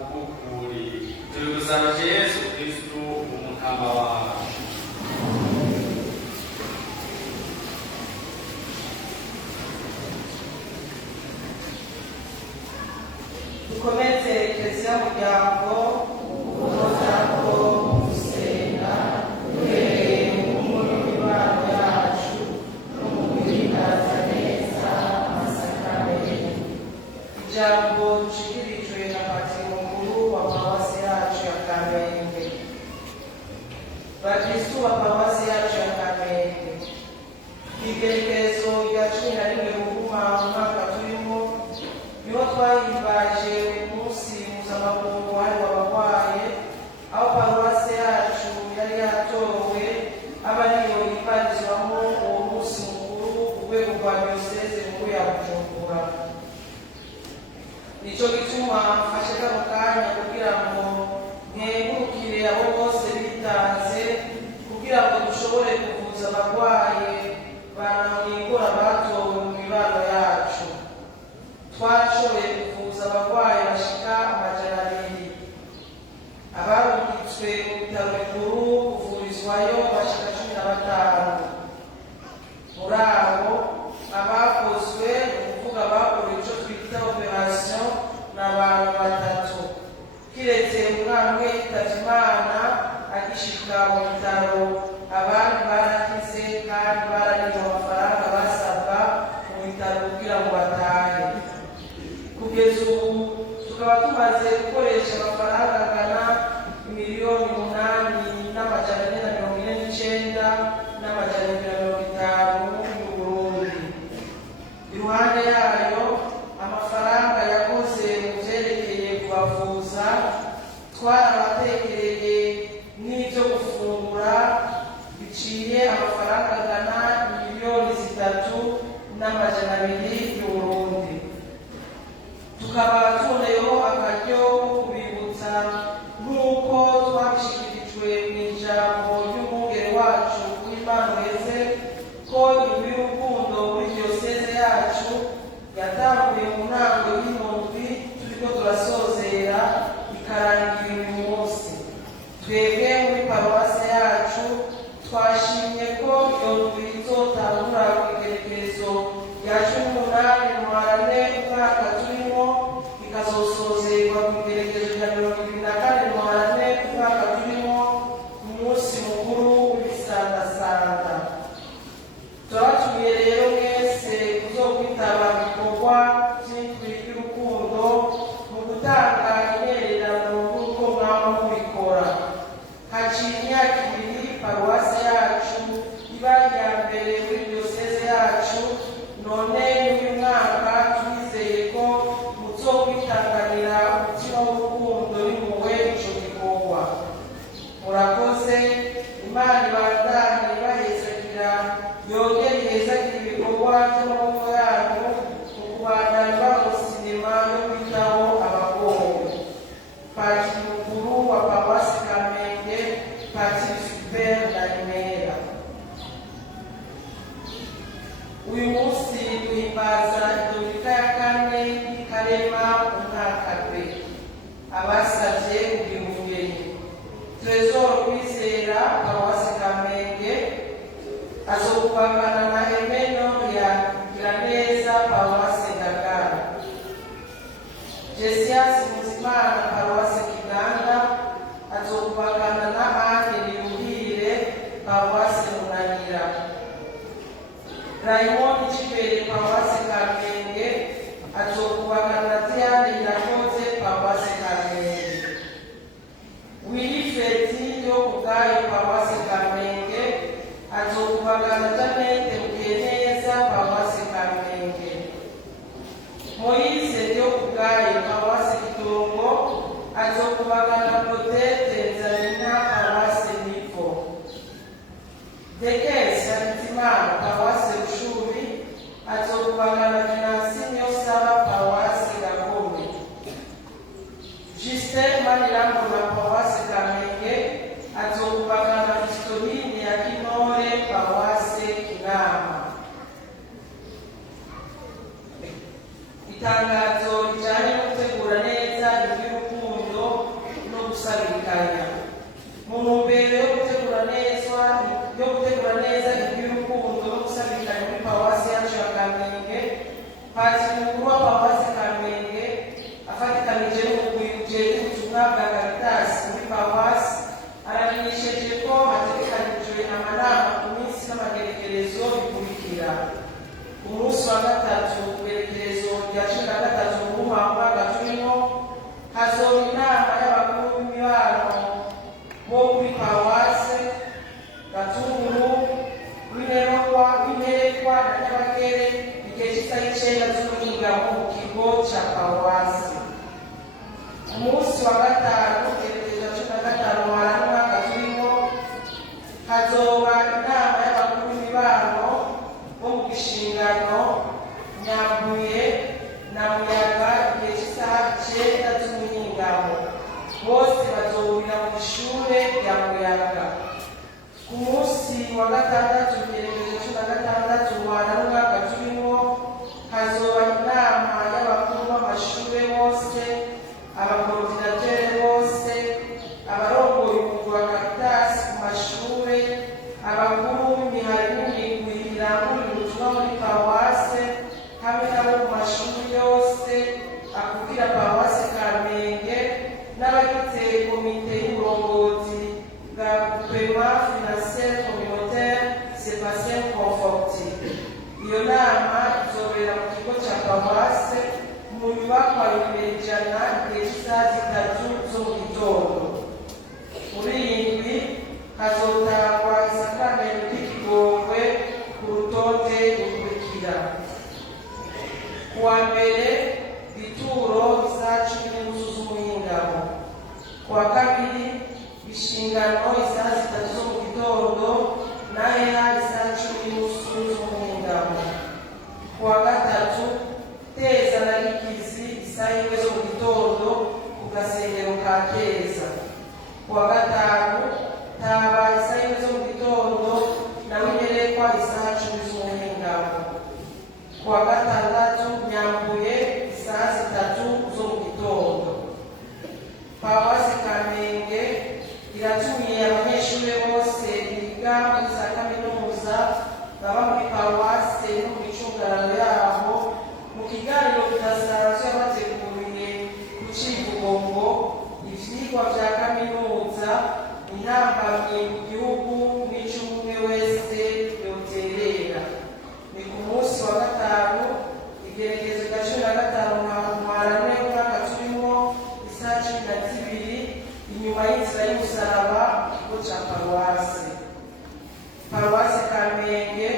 ukukuri turi gusaba Yesu Kristu umukama wacu. dukomeze Ekleziya Muryango umuryango gusenga duhereye mu mibano yacu no mu kwitaza neza amasakaramentu. Ijambo rishikirijwe na Patiri Mukuru wa Paruwasi yacu ya Kamenge. Bakristu wa Paruwasi yacu ya Kamenge, igerekezo rya 11 Ruhuma umwaka turimo niho twahimbaje umunsi mpuzamakungu wahariwe abarwaye, aho Paruwasi yacu yari yatowe aba ariyo yibarizwamo uwo munsi mukuru ku rwego rwa diyoseze nkuru ya Bujumbura. Nico gituma mfashe kano kanya kugira ngo nkengurukire abo bose bitanze kugira ngo dushobore kuvuza abarwaye banamwigora batowe mu mibano yacu. Twashoboye kuvuza abarwayi bashika 200, abarungitswe mu bitaro bikuru kuvurizwayo bashika 15. Muri abo abakozwe ukuvuga bakorewe ico twita operation n'abantu 3, kiretse umwana umwe yitavye Imana agishika mu bitaro. Abandi barakize kandi barariwe amafaranga basabwa mu bitaro kugira ngo batahe. Kugeza ubu tukaba tumaze gukoresha amafaranga angana miliyoni 8,449,250 y'u Burundi. Iruhande yayo amafaranga yakoze mu vyerekeye kubavuza twarabatekereye n'ivyo gufungura biciye amafaranga angana miliyoni 3,200 y'u Burundi. Tukaba tuboneyeho akaryo ko kubibutsa nk'uko twabishikirijwe mu ijambo ry'umwungere wacu w'Imana weze ko inyuma y'urukundo muri diyoseze yacu yatanguye mu ntango y'indwi turiko turasozera ikarangira uyu munsi. Twebwe muri Paruwasi yacu twashimye ko iyo ndwi izotangura ku igerekezo rya 18 Ntwarante umwaka turimo, ikazosozerwa ku igerekezo rya 24 Ntwarante umwaka turimo, umunsi mukuru w'ibisandasanda. Turabatumiye rero mwese kuzokwitaba ibikorwa by'indwi y'urukundo mu gutanga intererano nk'uko mwaba mubikora. Haciye imyaka 2 Paruwasi yacu iba iya mbere muri diyoseze yacu, none uyu mwaka twizeye ko muzokwitanganira umutima w'urukundo n'impuhwe ico gikorwa. Murakoze. Imana ibandanye ibahezagira, yongere ihezagira ibikorwa by'amaboko yanyu mu kubandanya bakoze sinema yo kwitaho abagowe. Patiri Mukuru wa Paruwasi Kamenge, Patiri Philbert Ndayimera. Uyu munsi duhimbaza Dominika ya 4 y'Ikarema umwaka B. Abasavye kugira ubugeni: Tresor Kwizera Paruwasi Kamenge azokubagana na Emeno ya Giraneza Paruwasi Ngagara. Jesias Muzimana Paruwasi Kiganda azokubagana na Anne Niruhire Paruwasi Munanira. Raymond Chibere Paruwasi Kamenge azokubagana na Diane Irakoze Paruwasi Kamenge. Wilfred Ndyokugayo Paruwasi Kamenge azokubagana na Janete Mugeneza Paruwasi Kamenge. Moise Ndyokugayo Paruwasi Kitongo azokubagana na Protete Nzarina Paruwasi Nivo. Dekesa Ntimana Paruwasi Rushuri azokubagana ishure rya Muyaga. Ku munsi wa gatandatu igerekezo cumi na gatandatu Muhana n'umwaka turimo hazoba inama y'abakuru b'amashure bose, abakorodinateri bose, abarongoye umugwi wa Caritas ku mashure, abakuru b'imihari n'imigwi irangurira ubutumwa muri paruwase hamwe n'abo mu mashuri yose akubwira paruwase Kamenge n'abagize komite y'uburongozi bwa gouvernement financier communautaire Sebastien Conforti. Iyo nama izobera mu kigo cya paruwase mu nyubakwa ibihumbi ijana igihe cy'isaha zitatu zo mu gitondo. Muri iyi ndwi hazotangwa isakaramentu ry'ikigongwe ku rutonde rukurikira: ku wa mbere ituro isaha 10:30 z'umuhingamo, ku wa kabiri ishingano isaha 3 zo mu gitondo n'ahera isaha 10:30 z'umuhingamo, ku wa gatatu teza na likizi isaha 1 zo mu gitondo ku gasengero ka Keza, ku wa gatanu taba isaha 1 zo mu gitondo na winyerekwa isaha 10 z'umuhingamo, ku wa gatandatu Nyambuye isaha 3 zo mu gitondo. Paruwasi Kamenge iratumiye abanyeshuri bose biga muri za kaminuza baba muri paruwase no mu micungararo yabo mu kiganiro kidasanzwe yabateguriye ku Civugo ngo ivyigwa vya kaminuza intambamyi mu gihugu n'ico umwe wese yoterera. Ni ku munsi wa gatanu igerekezo rya 15 Muharane umwaka turimo isaha 12 inyuma y'inzira y'umusaraba mu kigo cya paruwase. Paruwase Kamenge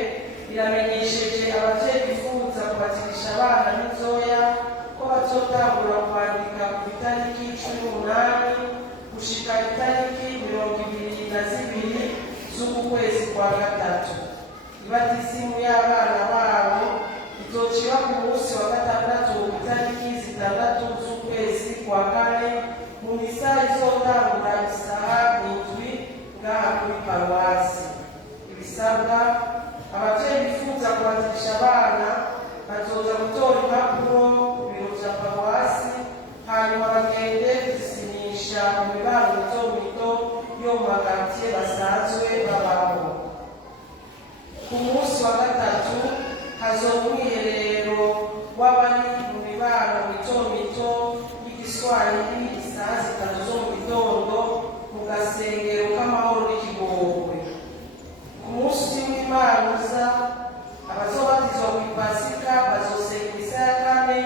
iramenyesheje abavyeyi bifuza kubatirisha abana n'inzoya ko bazotangura kwandika ku itariki 18 gushika itariki 22 z'uku kwezi kwa gatatu. Ibatisimu y'abana babo izociba ku munsi wa gatandatu itariki 6 z'ukwezi kwa kane mu misa izotangura isaha 7 ngaha kuri paruwasi. Ibisabwa: abavyeyi bifuza kubatirisha abana bazoza gutora impapuro ku biro vya paruwasi, hanyuma bagende kuzisinyisha mu mibano mito mito yo mu makartiye basanzwe babamo. Ku munsi wa gatatu hazoba umwiherero w'abari mu mibano mito mito y'igiswahili isaha 3 zo mu gitondo mu gasengero k'amahoro n'ikigongwe. Ku munsi w'Imana uza abazobatizwa ku Pasika bazosenga misa ya kane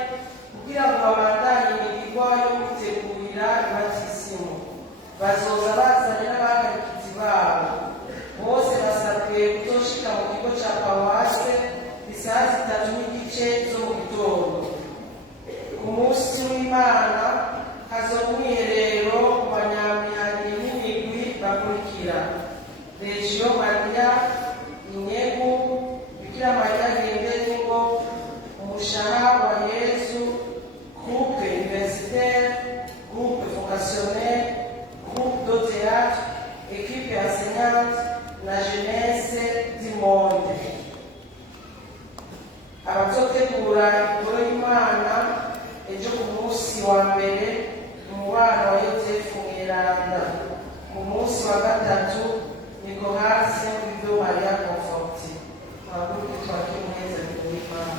kugira ngo babandanye imigirwa yo kwitegurira ibatisimu. Bazoza bazanye n'abahagarikizi babo. Bose basabwe kuzoshika mu kigo cya paruwase isaha 3:30 zo mu gitondo. Ku munsi w'Imana hazoba umwiherero ku banyamihari n'imigwi bakurikira: Regio Maria, Inyegu, Bikira Maria Ngendengo, Umushaha wa Yesu, Groupe Universitaire, Groupe Vocationnel, Groupe de Théâtre, Équipe enseignante na Jeunesse du Monde. Abazotegura ingoro y'Imana ejo ku munsi wa mbere umubano wa Yosefu Mweranda. Ku munsi wa gatatu niko hasi Bido Maria Conforti. Abaguruke twakimweza Imana.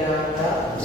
Miranda,